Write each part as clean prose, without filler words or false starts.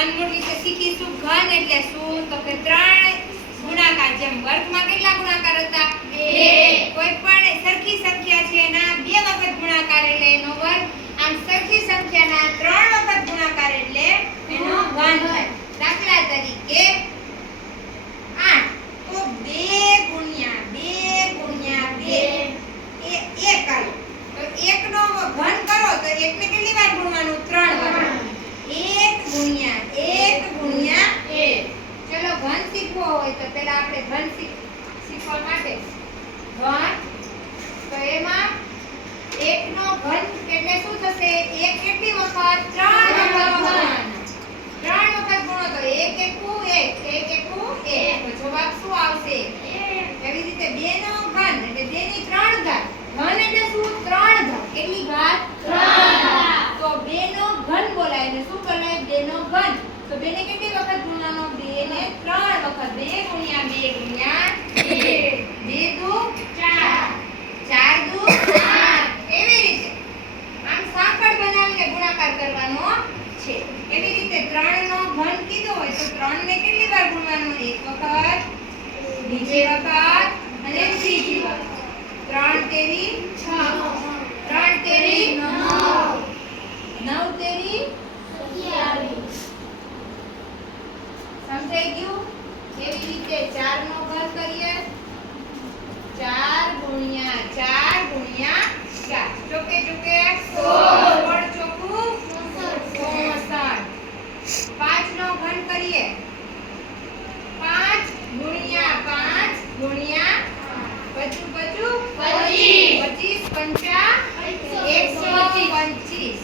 ઘનમૂળ વિશે શીખીશું. ઘન એટલે શું? તો કે 3 ગુણાકાર. જેમ વર્ગમાં કેટલા ગુણાકાર હતા? 2. કોઈ પણ સરખી સંખ્યા છે એના 2 વખત ગુણાકાર એટલે એનો વર્ગ. આમ સરખી સંખ્યાના 3 વખત ગુણાકાર એટલે એનો ઘન થાય. દાખલા તરીકે 8 તો 2 ગુણ્યા 2 એ 1 આવે. તો 1 નો ઘન કરો તો 1 ને કેટલી વાર ગુણવાનું? 3 વાર. 1 ગુણ્યા 1 ગુણ્યા 1. ચલો ઘન શીખવો હોય તો પહેલા આપણે ઘન શીખવા માટે ઘન તો એમાં 1 નો ઘન એટલે શું થશે? 1 કેટલી વખત? 3 વખત ગુણવાનું. 3 વખત ગુણો તો 1 એકુ 1 1 એકુ 1 તો જવાબ શું આવશે? એવી રીતે 2 નો ઘન એટલે 2 ની 3 ઘાત. ઘન એટલે શું? 3 ઘાત. કેટલી ઘાત? 3 ઘાત. તો 2 નો ઘન બોલાય ને શું બોલાય? 2 નો ઘન. તો 2 ને કેટલી વખત ગુણવાનો? 2 ને 3 વખત. 2 ગુણ્યા 2 ગુણ્યા 2. 2 દુ 4 4 દુ 8. એવી રીતે આમ સાંકળ બનાવીને ગુણાકાર કરવાનો છે. એવી રીતે 3 નો ઘન કીધો હોય તો 3 ને કેટલી વાર ગુણવાનો? એક વખત, બીજી વખત અને ત્રીજી વખત. 3 તેરી 6 3 તેરી 9 9 તેરી 27. સમજાઈ ગયું? એવી રીતે 4 નો ઘન કરીએ. 4 ગુણ્યા 4 ગુણ્યા 4. ચોકે ચોકે 16 ચોકું 64. 5 નો ઘન કરીએ. 5 ગુણ્યા 5 ગુણ્યા 25 25 પંચા 125.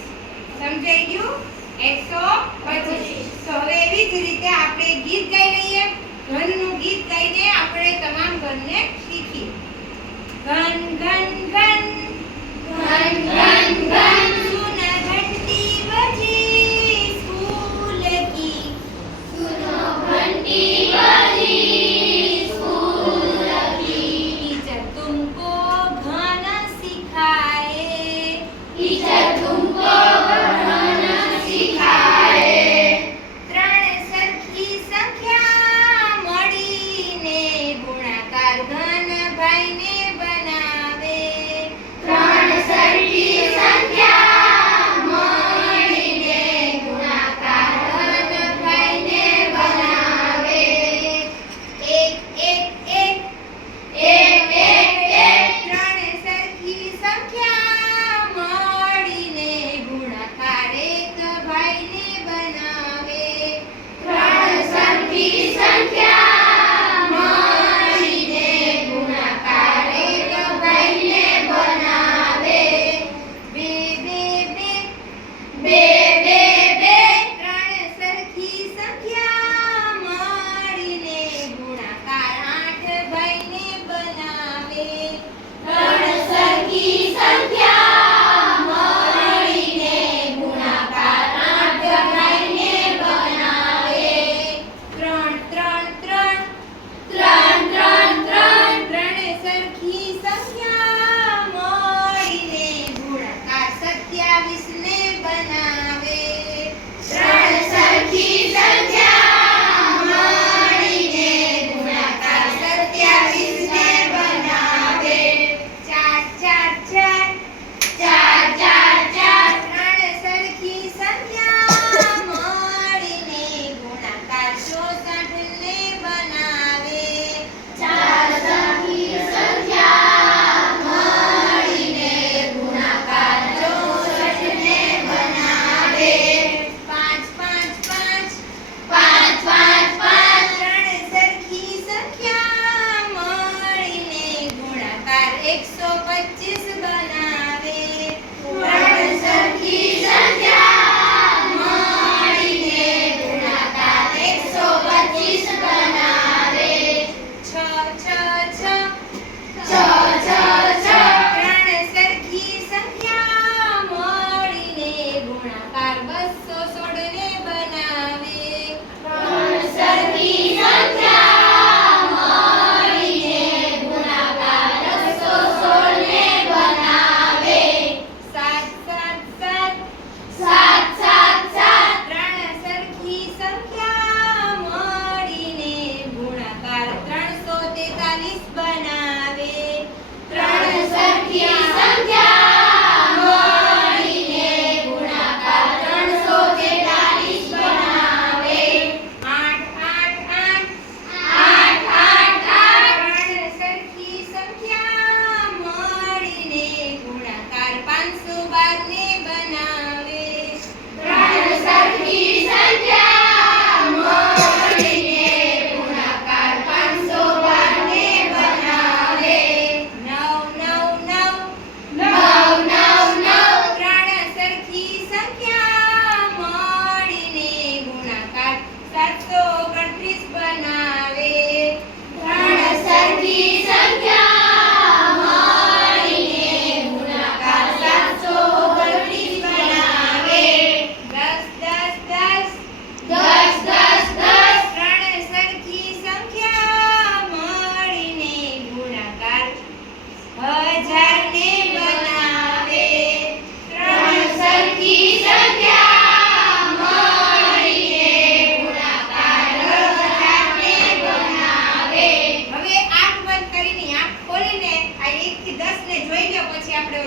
સમજાઈ ગયું? 125. તો હવે એવી જ રીતે આપણે ગીત ગાઈ લઈએ. ઘનનું ગીત ગાઈને આપણે તમામ ઘનને શીખીએ. ઘન ઘન ઘન ઘન ઘન ઘન સુન ઘંટી બજી સ્કૂલ કી सुनो घंटी बजी स्कूल की टीचर तुमको घन सिखाए टीचर तुमको घन सिखाए 3 સરખી સંખ્યા મળીને ગુણાકાર ઘન ભાઈને બનાવે. 3 સરખી સંખ્યા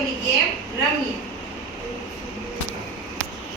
ઓલી ગેમ રમીએ.